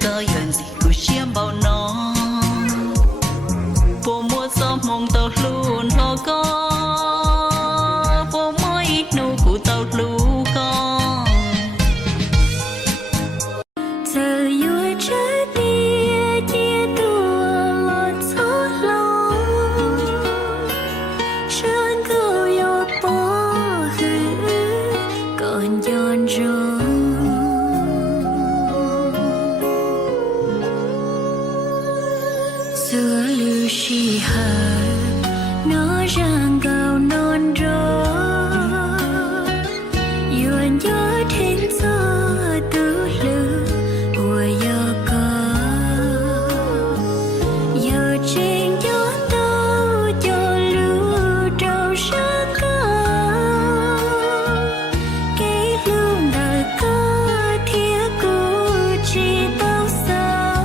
tơ yên gì cứ xiêm bao nó phố mua gió mong tàu luôn lo có phố mua ít nụ của tàu lu con giờ yêu trái tia chia tua lọt gió lòng sơn câu yêu bỏ hư còn giòn rò xưa lưu shi hà nó ràng gạo non rò yuan gió thiên gió tư lư ủa gió có giờ trên gió tao cho lưu trâu sáng cao cái lương đời có thiết cô chỉ tao sao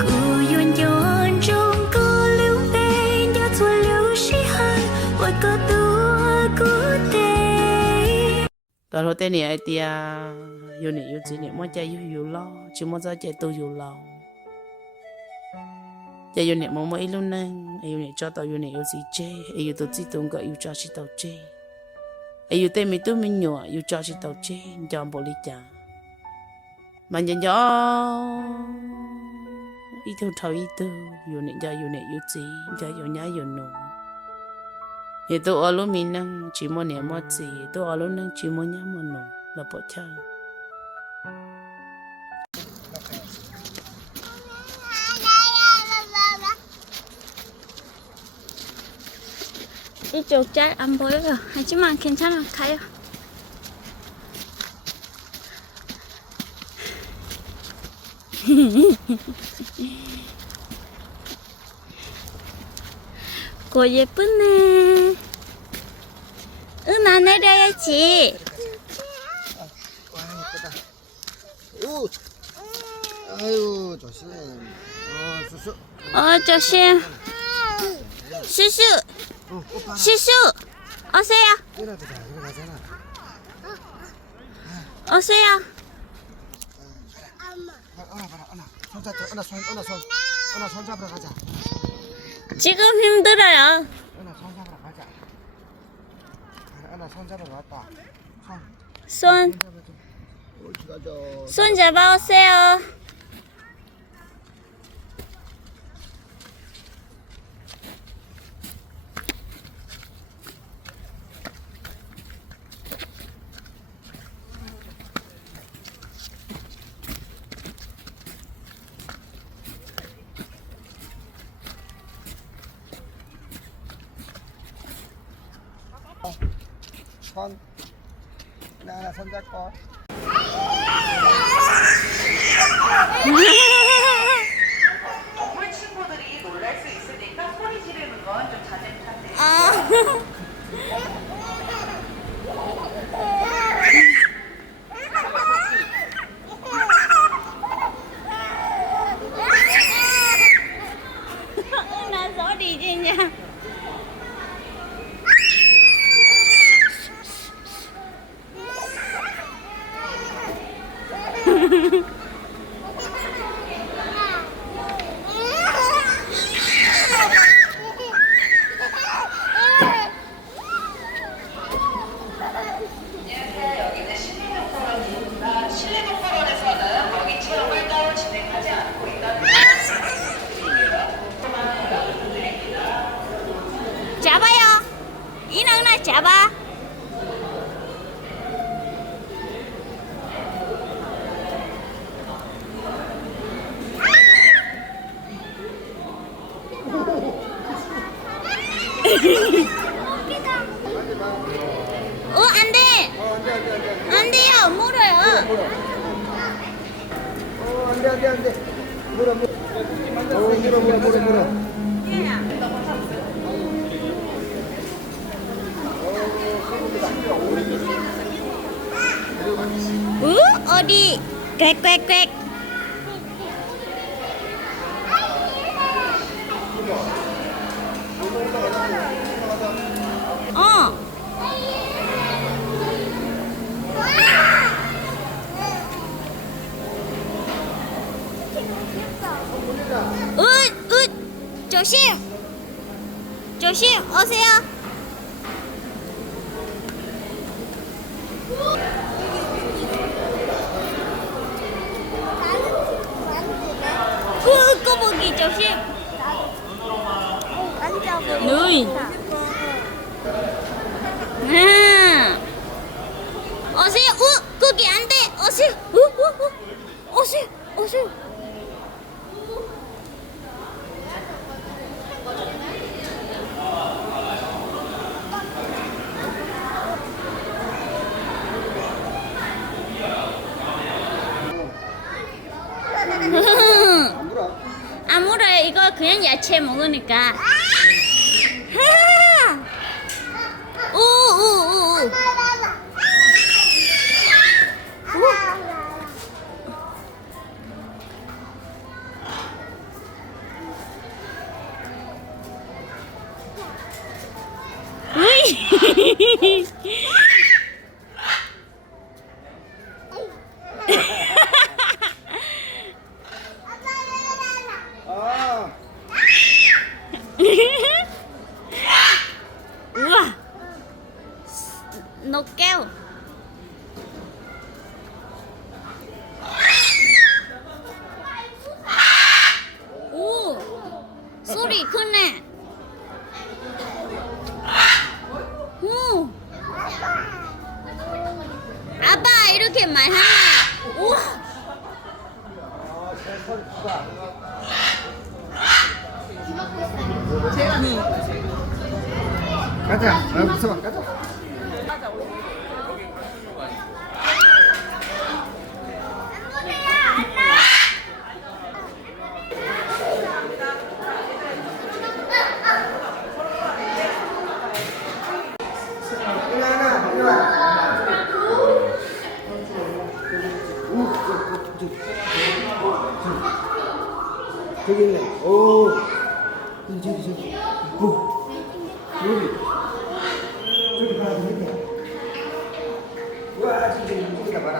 cô yuan gió trong cô lưu bên gió chua lưu shi hai ôi có tua cô tê tao hồi tên này ai tia yêu này yêu gì này muốn chạy yêu lo chứ muốn ra chạy tôi yêu lo chạy yêu này muốn mấy luôn nè yêu này cho tao yêu này yêu gì chê yêu tôi chỉ tôi gọi yêu cho chỉ tao chê yêu tên mình tôi mình nhỏ yêu cho chỉ tao chê cho bộ lý trả mà nhận nhỏ ý thôi thôi ý tư yêu này yêu gì cho yêu nhá yêu nụ thì tôi ở lúc mình năng chỉ muốn niệm một gì tôi ở lúc năng chỉ muốn nhắm một nụ là bỏ chơi 이쪽 잘 안 보여요. 하지만 괜찮아, 가요. 고 예쁘네. 은하 내려야지. 와 예쁘다. 오, 아유 조심. 수수. 조심. 수수. 오빠. 수수. 어서요. 이러다 들어가잖아. 어서요. 언나 손 잡으러 가자. 지금 힘들어요. 언나 손 잡으러 가자. 언나 손 잡으러 왔다. 손. 옳지 가자. 손 잡아오세요. 손. 나 손 잡고. 동물 친구들이 놀랄 수 있으니까 소리 지르는 건 좀 자제 부탁드립니다. 나 소리 지냐. 안녕하세요. 여기는 실내동물원입니다. 실내동물원에서는 먹이 체험을 따로 진행하지 않고 있다는 잡아요. 이낭나 잡아. 안 돼. 안 돼요. 물어요. 안돼. 물어. 물어. 어디? 꽥꽥꽥. 조심. 조심. 오세요. 꼬부기 조심. 누이. 오세요. 거기 안 돼. 오세요. 오세요. 오세요. 안 물어. 안 물어요. 이거 그냥 야채 먹으니까. 오오오오. 으이. 아, 우와. 너 깨워. 오, 소리 크네. 오, 아빠 이렇게 말하네. 우와. 가자. 아, 무서워. 가자. 일어나, 일어나. 저기 있네. 오. 저기. 오. 여기. 저기 봐라, 밑에. 우와, 저기다 봐라.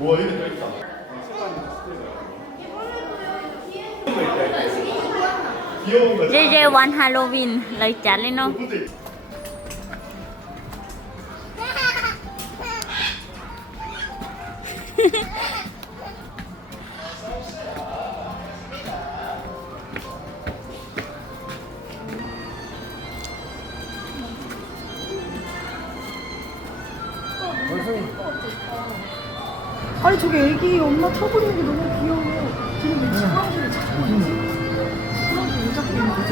우와 여기 또 있다. 귀여운 거. JJ one Halloween lời trả lên không? 아니 저기 애기 엄마 쳐버리는 게 너무 귀여워. 지금 왜 지팡이를 잡고 있지? 지팡이 왜 잡고 있는 거지?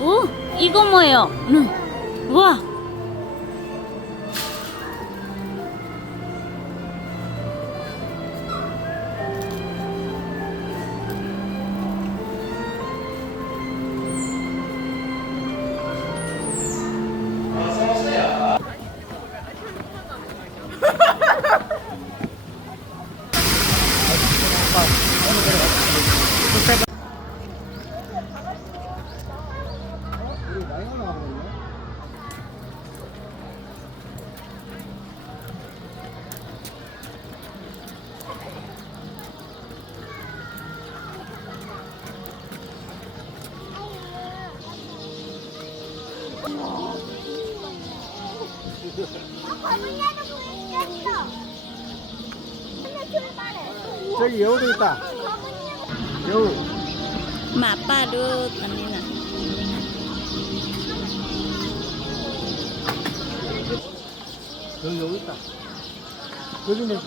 오, 이거 뭐예요? 우와. 우리 나이가 나가거든요. 저기 여우도 있다. 여우. Mà ba đưa anh đi nè. 여기 여우 있다. 여기는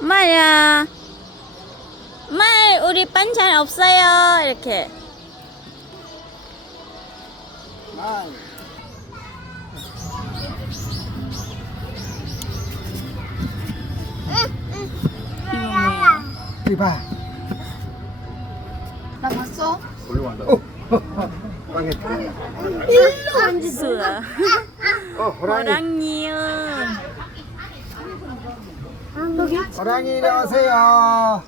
마야. 말 우리 반찬 없어요. 이렇게. 아, 이리 봐. 나 봤어? 올라간다. 오, 망했다. 수아. 호랑이. 호랑이요. 호랑이 이리 오세요.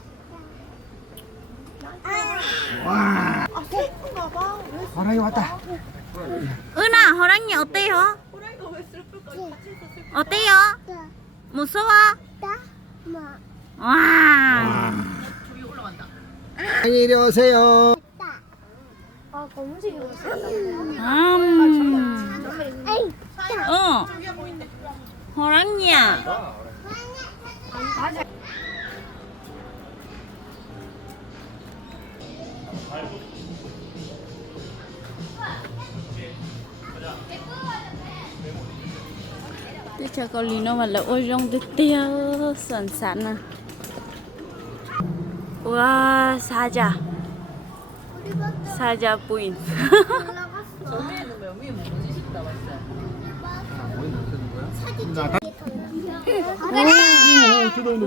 와. 호랑이 왔다. 은아, 호랑이 어때요? 어때요? 무서워? 와. 호랑이 이리 오세요. 호랑이야. Để cho con Lino mà là ôi rong được tiêu sẵn sẵn à. Wow, 사자. 사자 부인.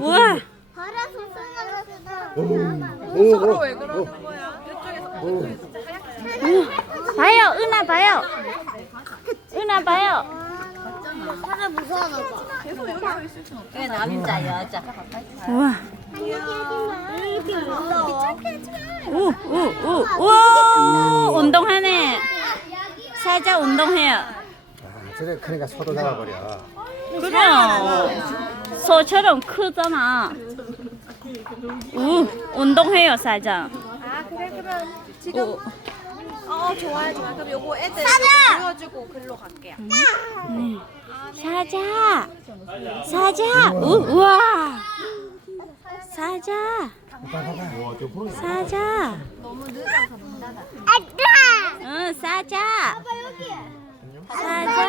우와. 서로 왜 그러는 거야? 봐요, 은하 봐요. 은하 봐요. 우와. 우, 운동하네. 사자 운동해요. 저래 크니까 소도 잡아버려. 그럼 소처럼 크잖아. 운동해요, 사자. 지금 좋아요. 그럼 요거 애들 보여주고 글로 갈게요. 사자. 사자. 우와. 사자. 사자. 너무 늦어서 못 나가. 응, 사자. 사자.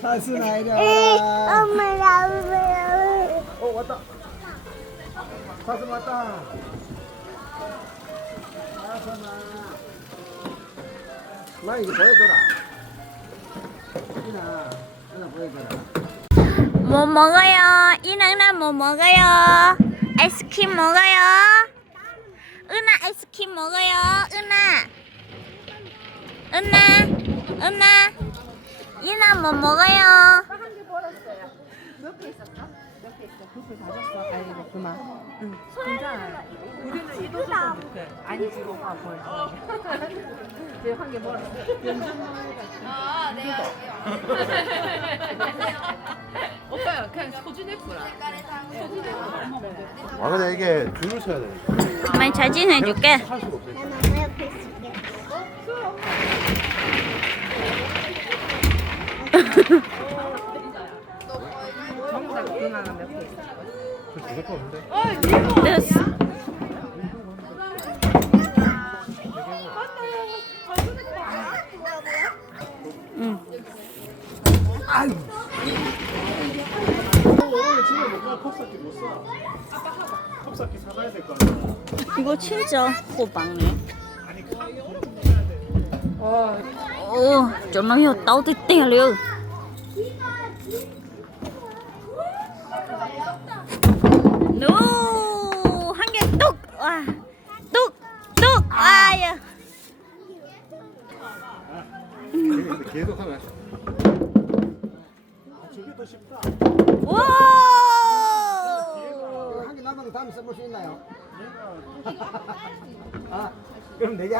사슴아 이리 와라. 왔다. 사슴 왔다. 사슴아. 나 이거 보여줘라. 이나 보여줘라. 뭐 먹어요? 이나은아 뭐 먹어요? 아이스크림 먹어요? 은아 아이스크림 먹어요? 은아 이나 뭐 먹어요? 몇개 있었어? 뷔페 가졌어? 아이고 그만. 응. 괜찮아요. 우리는 이도 좀 뷔페. 아니 지금 봐 보여. 제가 한개 먹었어. 아, 네. 오빠야 그냥 소주냈구나. 아 근데 이게 줄을 서야 되니까 엄마 사진 해줄게. 할 수가 없어요. 정답 그만한 몇개 있어. 저 주실 거 없는데? 됐어. 응. 오늘 집에 못 가면 컵사키 못 사. 컵사키 사가야 될 거 아니야. 이거 진짜 호박네. Ồ, chỗ nó hiểu tao thì tè liền. No, 한 개 뚝. 와. 뚝. 뚝. 아, 야. 근데 계속 하면 저게 더 쉽다. 와! 한 개 남은 다음에 써볼 수 있나요? 아, 그럼 4개